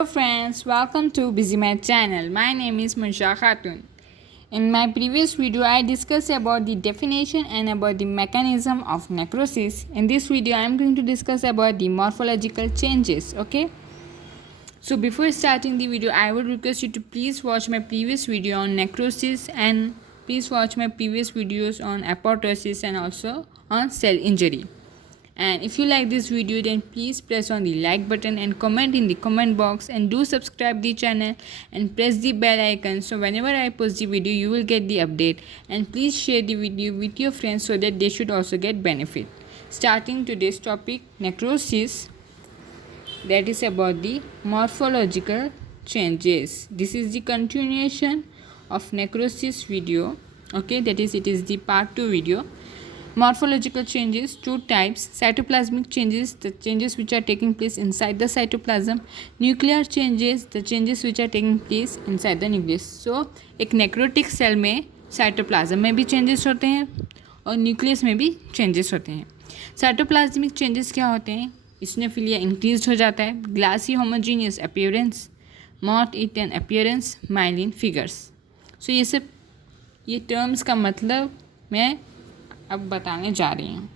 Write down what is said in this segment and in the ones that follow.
Hello friends, welcome to BusyMath channel. My name is Munsha Khatun. In my previous video, I discussed about the definition and about the mechanism of necrosis. In this video, I am going to discuss about the morphological changes. Okay. So before starting the video, I would request you to please watch my previous video on necrosis and please watch my previous videos on apoptosis and also on cell injury. And if you like this video, then please press on the like button and comment in the comment box, and do subscribe the channel and press the bell icon so whenever I post the video you will get the update. And please share the video with your friends so that they should also get benefit. Starting today's topic, necrosis, that is about the morphological changes. This is the continuation of necrosis video. Okay, that is, it is the part 2 video. Morphological changes, two types: cytoplasmic changes, the changes which are taking place inside the cytoplasm; nuclear changes, the changes which are taking place inside the nucleus. So एक necrotic cell में साइटोप्लाज्म में भी चेंजेस होते हैं और न्यूक्लियस में भी चेंजेस होते हैं. साइटोप्लाज्मिक चेंजेस क्या होते हैं? इस्नोफिलिया इंक्रीज हो जाता है, glassy homogeneous appearance, moth eaten appearance, myelin figures. So ये सब ये टर्म्स का मतलब मैं अब बताने जा रही हूँ.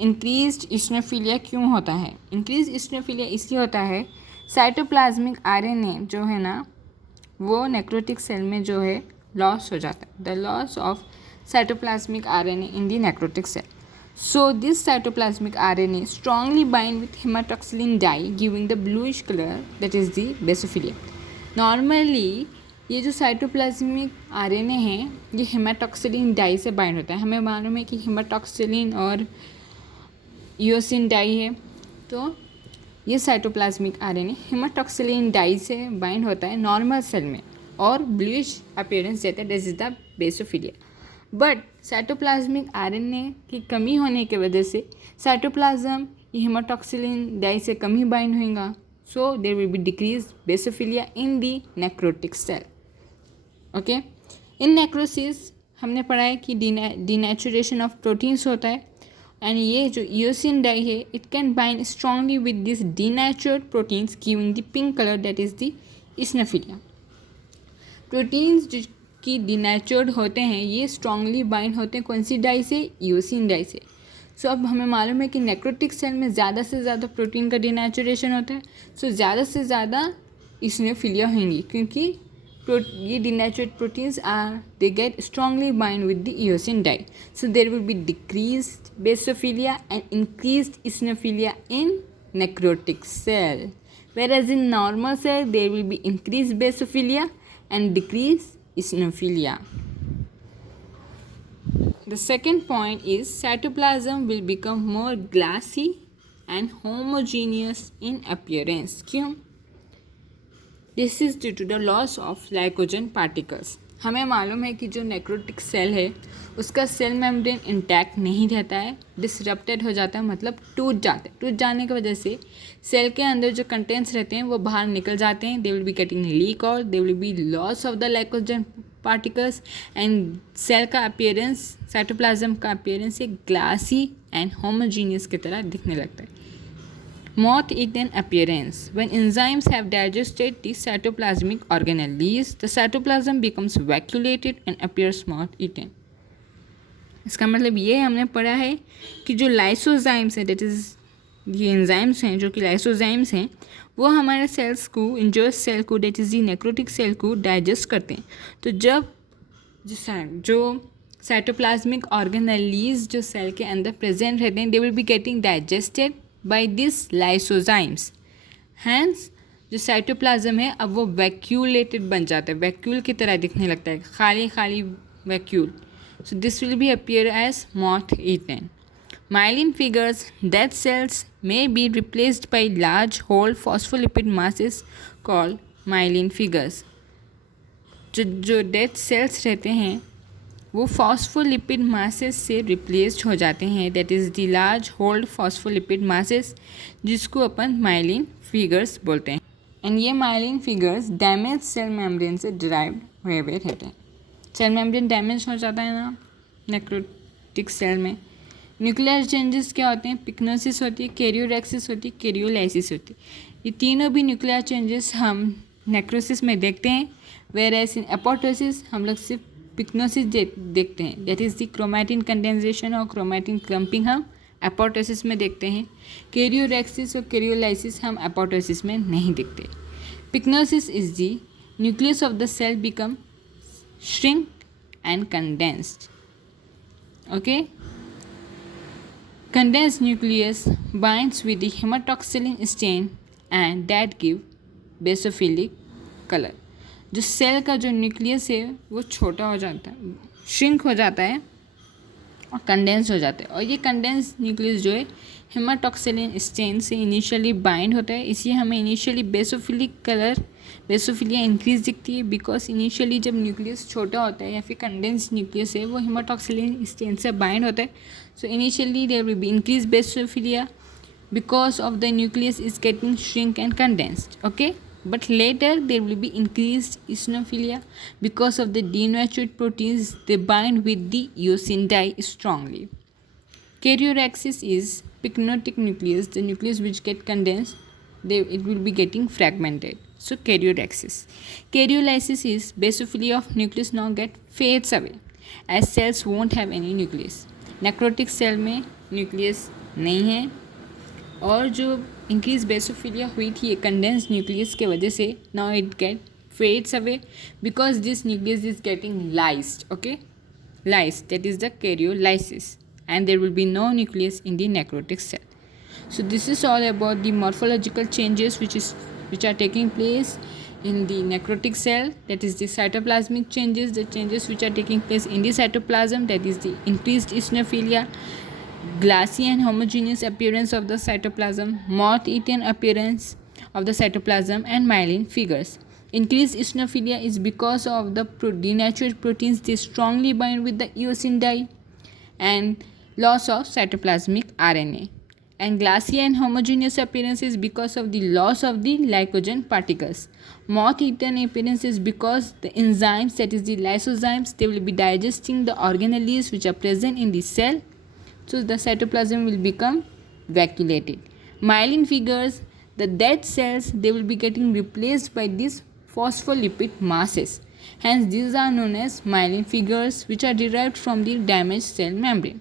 इंक्रीज्ड इस्नोफिलिया क्यों होता है? इंक्रीज इस्नोफिलिया इसलिए होता है, साइटोप्लाज्मिक आरएनए जो है ना वो नेक्रोटिक सेल में जो है लॉस हो जाता है. The loss of cytoplasmic RNA in the necrotic cell. So this cytoplasmic RNA strongly bind with haematoxylin dye giving the bluish colour, that is the basophilia. Normally ये जो साइटोप्लाज्मिक आरएनए है ये हेमाटोक्सिलिन डाई से बाइंड होता है. हमें मालूम है कि हेमाटोक्सिलिन और ईओसिन डाई है, तो ये साइटोप्लाज्मिक आरएनए हेमाटोक्सिलिन डाई से बाइंड होता है नॉर्मल सेल में और ब्लूइश अपीयरेंस देता है, this is the basophilia. But cytoplasmic RNA की कमी होने की वजह से साइटोप्लाज्म ये हेमाटोक्सिलिन डाई से कम ही बाइंड होगा, so there will be decrease basophilia in the necrotic cell. Okay, in necrosis हमने पढ़ा है कि डीनेचुरेशन ऑफ प्रोटीन्स होता है, एंड ये जो ईओसिन डाई है it can bind strongly with this denatured proteins giving the pink colour, that is the eosinophilia. Proteins जो कि डीनेचुर्ड होते हैं ये स्ट्रांगली बाइंड होते हैं कौन सी डाई से? ईओसिन डाई से. सो अब हमें मालूम है कि नेक्रोटिक सेल में ज़्यादा से ज़्यादा प्रोटीन का डीनेचुरेशन होता है, सो ज़्यादा से ज़्यादा इस्नोफिलिया होंगी क्योंकि ये denatured proteins they get strongly bind with the eosin dye. So there will be decreased basophilia and increased eosinophilia in necrotic cell, whereas in normal cell there will be increased basophilia and decreased eosinophilia. The second point is cytoplasm will become more glassy and homogeneous in appearance. क्यों? This is due to the loss of glycogen particles. हमें मालूम है कि जो necrotic cell है उसका cell membrane intact नहीं रहता है, डिसरप्टेड हो जाता है, मतलब टूट जाता है. टूट जाने की वजह से सेल के अंदर जो कंटेंट्स रहते हैं वो बाहर निकल जाते हैं. They will be getting leak और they will be loss of the glycogen particles, and cell का अपीयरेंस, साइटोप्लाज्म का अपीयरेंस एक ग्लासी एंड होमोजीनियस की तरह दिखने लगता है. Moth-eaten appearance. When enzymes have digested the cytoplasmic organelles, the cytoplasm becomes vacuolated and appears moth-eaten. इसका मतलब ये हमने पढ़ा है कि जो लाइसोजाइम्स हैं, डेट इज़ ये एंजाइम्स हैं जो कि लाइसोजाइम्स हैं, वो हमारे सेल्स को, इंजर्ड सेल को, that is the necrotic cell को डाइजेस्ट करते हैं. तो जब जो साइटोप्लाज्मिक ऑर्गेनेलीज जो सेल के अंदर प्रेजेंट रहते हैं, they will be getting digested by this lysozymes. Hence जो साइटोप्लाज्म है अब वो वैक्यूलेटेड बन जाता है, वैक्यूल की तरह दिखने लगता है, खाली खाली vacuole. So this will be appear as moth eaten. Myelin figures, dead cells may be replaced by large whole phospholipid masses called myelin figures. जो डेड सेल्स रहते हैं वो फॉस्फोलिपिड मासेस से रिप्लेस्ड हो जाते हैं, that is the large hold phospholipid masses, जिसको अपन माइलिन फिगर्स बोलते हैं. एंड ये myelin figures damage cell membrane से डिराइव्ड हुए हुए रहते हैं. सेल मेम्ब्रेन डैमेज हो जाता है ना नेक्रोटिक सेल में. न्यूक्लियर चेंजेस क्या होते हैं? पिक्नोसिस होती है, कैरियोरेक्सिस होती है, कैरियोलाइसिस होती है. ये तीनों भी न्यूक्लियर चेंजेस हम नेक्रोसिस में देखते हैं, वेयर एज इन एपोप्टोसिस हम लोग सिर्फ पिक्नोसिस देखते हैं, that is the chromatin condensation और क्रोमैटिन क्लम्पिंग हम एपोप्टोसिस में देखते हैं। कैरियोरेक्सिस और कैरियोलाइसिस हम एपोप्टोसिस में नहीं देखते। Pyknosis is the nucleus of the cell become shrink and condensed. Okay, condensed nucleus binds with the hematoxylin stain and that give basophilic color। जो सेल का जो न्यूक्लियस है वो छोटा हो जाता है, श्रिंक हो जाता है और कंडेंस हो जाता है, और ये कंडेंस न्यूक्लियस जो है हेमाटॉक्सिलिन स्टेन से इनिशियली बाइंड होता है, इसलिए हमें initially basophilic colour, basophilia increase दिखती है, बिकॉज इनिशियली जब न्यूक्लियस छोटा होता है या फिर कंडेंस न्यूक्लियस है वो हेमाटॉक्सिलिन स्टेन से बाइंड होता है, so initially there will be increase basophilia because of the nucleus is getting shrink and condensed, okay, but later there will be increased eosinophilia because of the denatured proteins, they bind with the eosin dye strongly. Karyoraxis is pycnotic nucleus, the nucleus which get condensed, it will be getting fragmented, so karyoraxis. Karyolysis is basophilia of nucleus now get fades away as cells won't have any nucleus। Necrotic cell में nucleus नहीं है, और जो increase basophilia हुई थी condense nucleus के वजह से now it get fades away because this nucleus is getting lysed, okay, lysed, that is the karyolysis, and there will be no nucleus in the necrotic cell. So this is all about the morphological changes which are taking place in the necrotic cell, that is the cytoplasmic changes, the changes which are taking place in the cytoplasm, that is the increased eosinophilia, glassy and homogeneous appearance of the cytoplasm, moth-eaten appearance of the cytoplasm, and myelin figures. Increased eosinophilia is because of the denatured proteins, they strongly bind with the eosin dye, and loss of cytoplasmic RNA. And glassy and homogeneous appearance is because of the loss of the glycogen particles. Moth-eaten appearance is because the enzymes, that is the lysozymes, they will be digesting the organelles which are present in the cell, so the cytoplasm will become vacuolated. Myelin figures, the dead cells, they will be getting replaced by these phospholipid masses. Hence these are known as myelin figures, which are derived from the damaged cell membrane.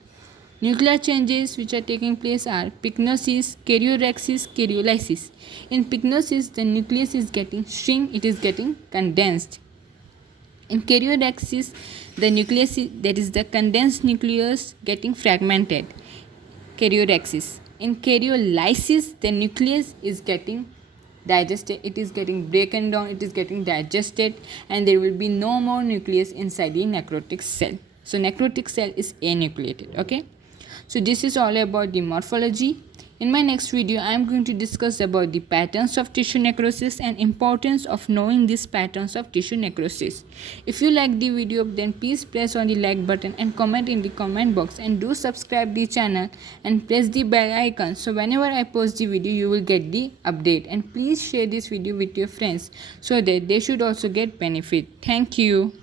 Nuclear changes which are taking place are pycnosis, karyoraxis, karyolysis. In pycnosis, the nucleus is getting shrink, it is getting condensed. In karyoraxis, the nucleus that is the condensed nucleus getting fragmented. Karyoraxis. In karyolysis, the nucleus is getting digested, it is getting broken down, it is getting digested, and there will be no more nucleus inside the necrotic cell. So necrotic cell is anucleated, okay. So this is all about the morphology. In my next video, I am going to discuss about the patterns of tissue necrosis and importance of knowing these patterns of tissue necrosis. If you like the video, then please press on the like button and comment in the comment box, and do subscribe the channel and press the bell icon, so whenever I post the video you will get the update. And please share this video with your friends so that they should also get benefit. Thank you.